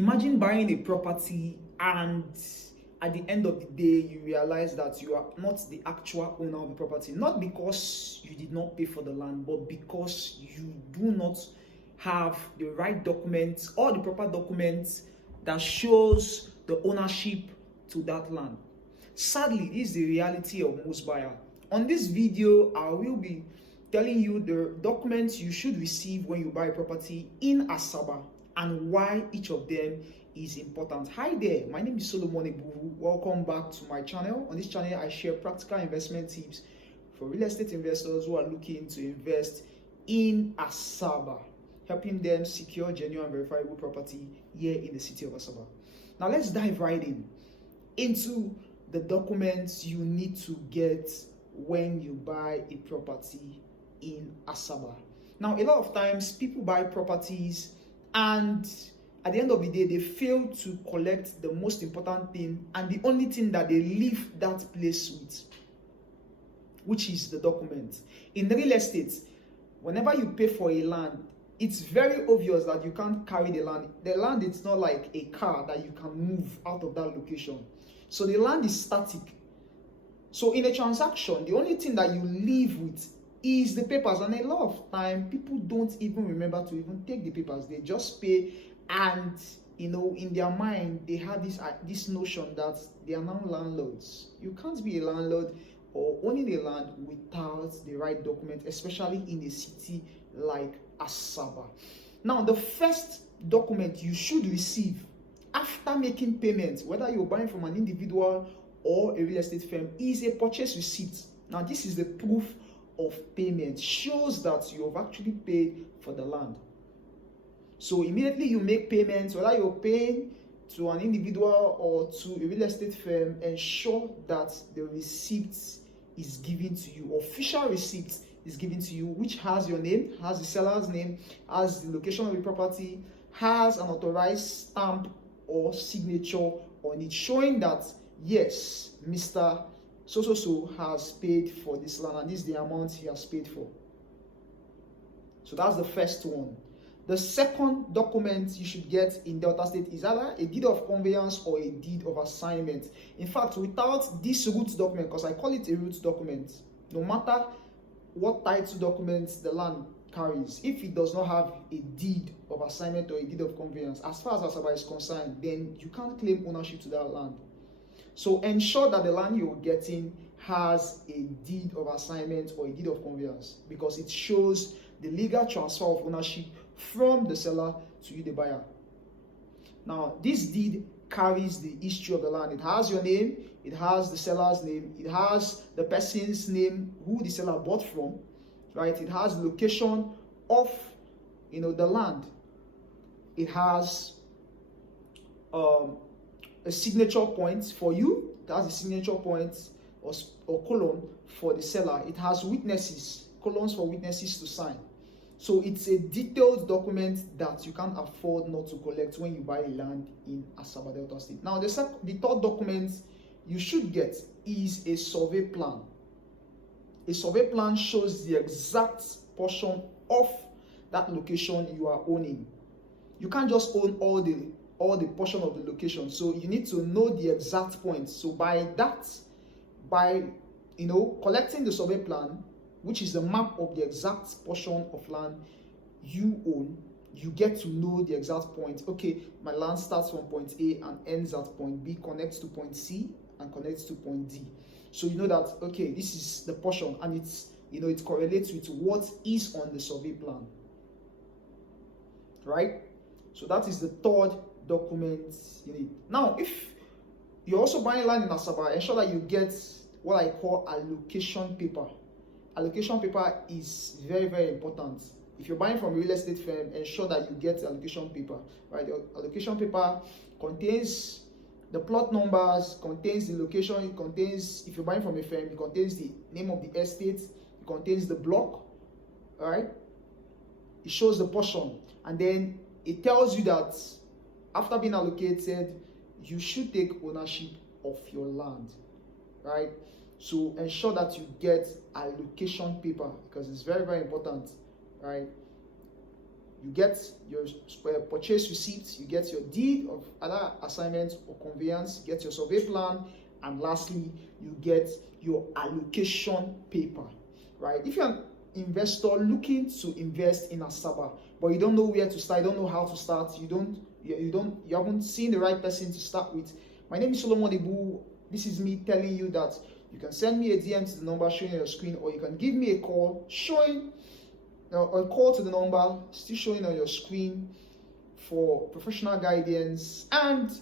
Imagine buying a property and at the end of the day you realize that you are not the actual owner of the property, not because you did not pay for the land, but because you do not have the right documents or the proper documents that shows the ownership to that land. Sadly, this is the reality of most buyers. On this video, I will be telling you the documents you should receive when you buy a property in Asaba and why each of them is important. Hi there, my name is Solomon Ibuhu. Welcome back to my channel. On this channel, I share practical investment tips for real estate investors who are looking to invest in Asaba, helping them secure genuine verifiable property here in the city of Asaba. Now let's dive right into the documents you need to get when you buy a property in Asaba. Now, a lot of times people buy properties and at the end of the day, they fail to collect the most important thing and the only thing that they leave that place with, which is the document. In real estate, whenever you pay for a land, it's very obvious that you can't carry the land. The land is not like a car that you can move out of that location. So the land is static. So in a transaction, the only thing that you leave with is the papers. And a lot of time, people don't even remember to even take the papers. They just pay, and in their mind, they have this notion that they are now landlords. You can't be a landlord or owning a land without the right document, especially in a city like Asaba. Now, the first document you should receive after making payments, whether you're buying from an individual or a real estate firm, is a purchase receipt. Now, this is the proof of payment, shows that you have actually paid for the land. So immediately you make payments, whether you're paying to an individual or to a real estate firm, ensure that the receipt is given to you. Official receipt is given to you, which has your name, has the seller's name, has the location of the property, has an authorized stamp or signature on it, showing that yes, Mr. So has paid for this land and this is the amount he has paid for. So that's the first one. The second document you should get in Delta State is either a deed of conveyance or a deed of assignment. In fact, without this root document, because I call it a root document, no matter what title documents the land carries, if it does not have a deed of assignment or a deed of conveyance, as far as Asaba is concerned, then you can't claim ownership to that land. So ensure that the land you're getting has a deed of assignment or a deed of conveyance, because it shows the legal transfer of ownership from the seller to you, the buyer. Now, this deed carries the history of the land. It has your name, it has the seller's name, it has the person's name who the seller bought from, right? It has the location of the land. It has a signature point for you. It has a signature point or column for the seller. It has witnesses, columns for witnesses to sign. So it's a detailed document that you can't afford not to collect when you buy land in Asaba Delta State. Now, the third document you should get is a survey plan. A survey plan shows the exact portion of that location you are owning. You can't just own all the portion of the location. So you need to know the exact point. So by collecting the survey plan, which is the map of the exact portion of land you own, you get to know the exact point. Okay, my land starts from point A and ends at point B, connects to point C and connects to point D. So you know that, okay, this is the portion, and it correlates with what is on the survey plan, right? So that is the third document you need. Now, if you're also buying land in Asaba, ensure that you get what I call allocation paper. Allocation paper is very, very important. If you're buying from a real estate firm, ensure that you get allocation paper, right? The allocation paper contains the plot numbers, contains the location, it contains, if you're buying from a firm, it contains the name of the estate, it contains the block, all right? It shows the portion, and then it tells you that after being allocated, you should take ownership of your land, right? So ensure that you get allocation paper, because it's very, very important, right? you get your purchase receipt, you get your deed of other assignment or conveyance, you get your survey plan, and lastly, you get your allocation paper, right? If you're an investor looking to invest in Asaba, but you don't know where to start, you don't know how to start, you haven't seen the right person to start with. My name is Solomon Ibuhu. This is me telling you that you can send me a DM to the number showing on your screen, or you can give me a call showing or a call to the number still showing on your screen for professional guidance and